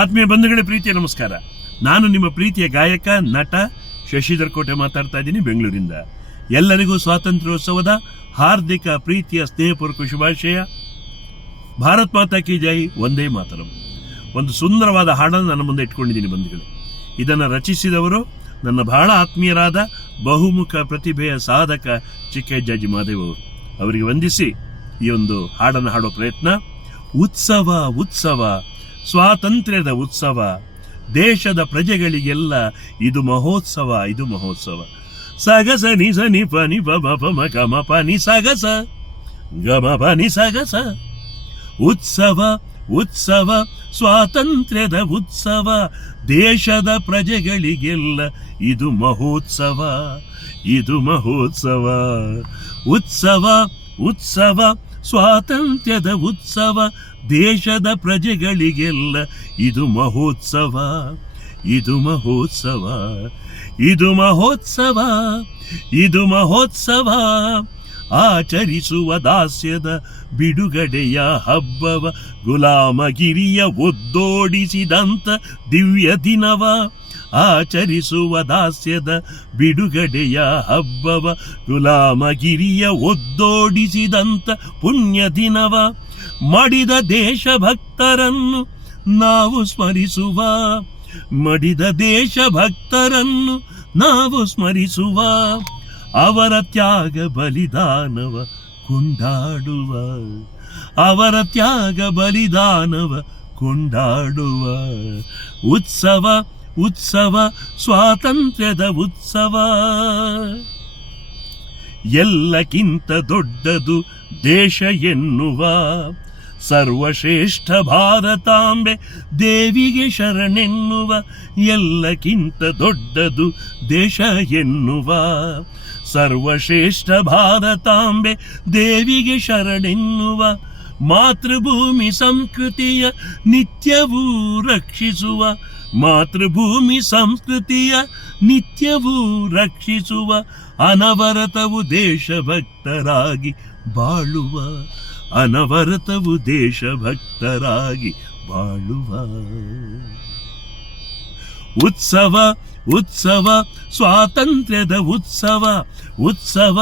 ಆತ್ಮೀಯ ಬಂಧುಗಳೇ, ಪ್ರೀತಿಯ ನಮಸ್ಕಾರ. ನಾನು ನಿಮ್ಮ ಪ್ರೀತಿಯ ಗಾಯಕ ನಟ ಶಶಿಧರ್ ಕೋಟೆ ಮಾತಾಡ್ತಾ ಇದ್ದೀನಿ ಬೆಂಗಳೂರಿಂದ. ಎಲ್ಲರಿಗೂ ಸ್ವಾತಂತ್ರ್ಯೋತ್ಸವದ ಹಾರ್ದಿಕ ಪ್ರೀತಿಯ ಸ್ನೇಹಪೂರ್ವಕ ಶುಭಾಶಯ. ಭಾರತ್ ಮಾತಾ ಕಿ ಜೈ, ಒಂದೇ ಮಾತರಂ. ಒಂದು ಸುಂದರವಾದ ಹಾಡನ್ನು ನನ್ನ ಮುಂದೆ ಇಟ್ಕೊಂಡಿದ್ದೀನಿ ಬಂಧುಗಳೇ. ಇದನ್ನು ರಚಿಸಿದವರು ನನ್ನ ಬಹಳ ಆತ್ಮೀಯರಾದ ಬಹುಮುಖ ಪ್ರತಿಭೆಯ ಸಾಧಕ ಚಿಕ್ಕಜ್ಜಾಜಿ ಮಹಾದೇವ್ ಅವರು. ಅವರಿಗೆ ವಂದಿಸಿ ಈ ಒಂದು ಹಾಡನ್ನು ಹಾಡೋ ಪ್ರಯತ್ನ. ಉತ್ಸವ ಉತ್ಸವ, ಸ್ವಾತಂತ್ರ್ಯದ ಉತ್ಸವ, ದೇಶದ ಪ್ರಜೆಗಳಿಗೆಲ್ಲ ಇದು ಮಹೋತ್ಸವ, ಇದು ಮಹೋತ್ಸವ. ಸಗಸ ನಿ ಸ ನಿ ಪ ನಿ ಪ ಮ ಪ ಮ ಗ ಮ ಪ ನಿ ಸಗಸ ಗ ಮ ಪ ನಿ ಸಗಸ. ಉತ್ಸವ ಉತ್ಸವ, ಸ್ವಾತಂತ್ರ್ಯದ ಉತ್ಸವ, ದೇಶದ ಪ್ರಜೆಗಳಿಗೆಲ್ಲ ಇದು ಮಹೋತ್ಸವ, ಇದು ಮಹೋತ್ಸವ. ಉತ್ಸವ ಉತ್ಸವ, ಸ್ವಾತಂತ್ರ್ಯದ ಉತ್ಸವ, ದೇಶದ ಪ್ರಜೆಗಳಿಗೆಲ್ಲ ಇದು ಮಹೋತ್ಸವ, ಇದು ಮಹೋತ್ಸವ, ಇದು ಮಹೋತ್ಸವ, ಇದು ಮಹೋತ್ಸವ. ಆಚರಿಸುವ ದಾಸ್ಯದ ಬಿಡುಗಡೆಯ ಹಬ್ಬವ, ಗುಲಾಮಗಿರಿಯ ಒದ್ದೋಡಿಸಿದಂಥ ದಿವ್ಯ ದಿನವ. ಆಚರಿಸುವ ದಾಸ್ಯದ ಬಿಡುಗಡೆಯ ಹಬ್ಬವ, ಗುಲಾಮಗಿರಿಯ ಒದ್ದೋಡಿಸಿದಂಥ ಪುಣ್ಯ ದಿನವ. ಮಡಿದ ದೇಶಭಕ್ತರನ್ನು ನಾವು ಸ್ಮರಿಸುವ, ಮಡಿದ ದೇಶಭಕ್ತರನ್ನು ನಾವು ಸ್ಮರಿಸುವ, ಅವರ ತ್ಯಾಗ ಬಲಿದಾನವ ಕೊಂಡಾಡುವ, ಅವರ ತ್ಯಾಗ ಬಲಿದಾನವ ಕೊಂಡಾಡುವ. ಉತ್ಸವ ಉತ್ಸವ, ಸ್ವಾತಂತ್ರ್ಯದ ಉತ್ಸವ. ಎಲ್ಲಕ್ಕಿಂತ ದೊಡ್ಡದು ದೇಶ ಎನ್ನುವ, ಸರ್ವಶ್ರೇಷ್ಠ ಭಾರತಾಂಬೆ ದೇವಿಗೆ ಶರಣೆನ್ನುವ. ಎಲ್ಲಕ್ಕಿಂತ ದೊಡ್ಡದು ದೇಶ ಎನ್ನುವ, ಸರ್ವಶ್ರೇಷ್ಠ ಭಾರತಾಂಬೆ ದೇವಿಗೆ ಶರಣೆನ್ನುವ. ಮಾತೃಭೂಮಿ ಸಂಸ್ಕೃತಿಯ ನಿತ್ಯವೂ ರಕ್ಷಿಸುವ, ಮಾತೃಭೂಮಿ ಸಂಸ್ಕೃತಿಯ ನಿತ್ಯವೂ ರಕ್ಷಿಸುವ. ಅನವರತವು ದೇಶಭಕ್ತರಾಗಿ ಬಾಳುವ, ಅನವರತವು ದೇಶಭಕ್ತರಾಗಿ ಬಾಳುವ. ಉತ್ಸವ ಉತ್ಸವ, ಸ್ವಾತಂತ್ರ್ಯದ ಉತ್ಸವ, ಉತ್ಸವ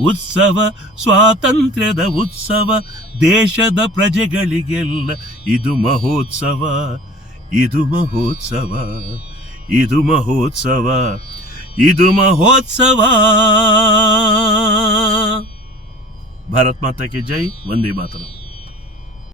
ಉತ್ಸವ, ಸ್ವಾತಂತ್ರ್ಯದ ಉತ್ಸವ, ದೇಶದ ಪ್ರಜೆಗಳಿಗೆಲ್ಲ ಇದು ಮಹೋತ್ಸವ, ಇದು ಮಹೋತ್ಸವ, ಇದು ಮಹೋತ್ಸವ, ಇದು ಮಹೋತ್ಸವ. ಭಾರತ್ ಮಾತಾ ಕಿ ಜೈ, ವಂದೇ ಮಾತರಂ.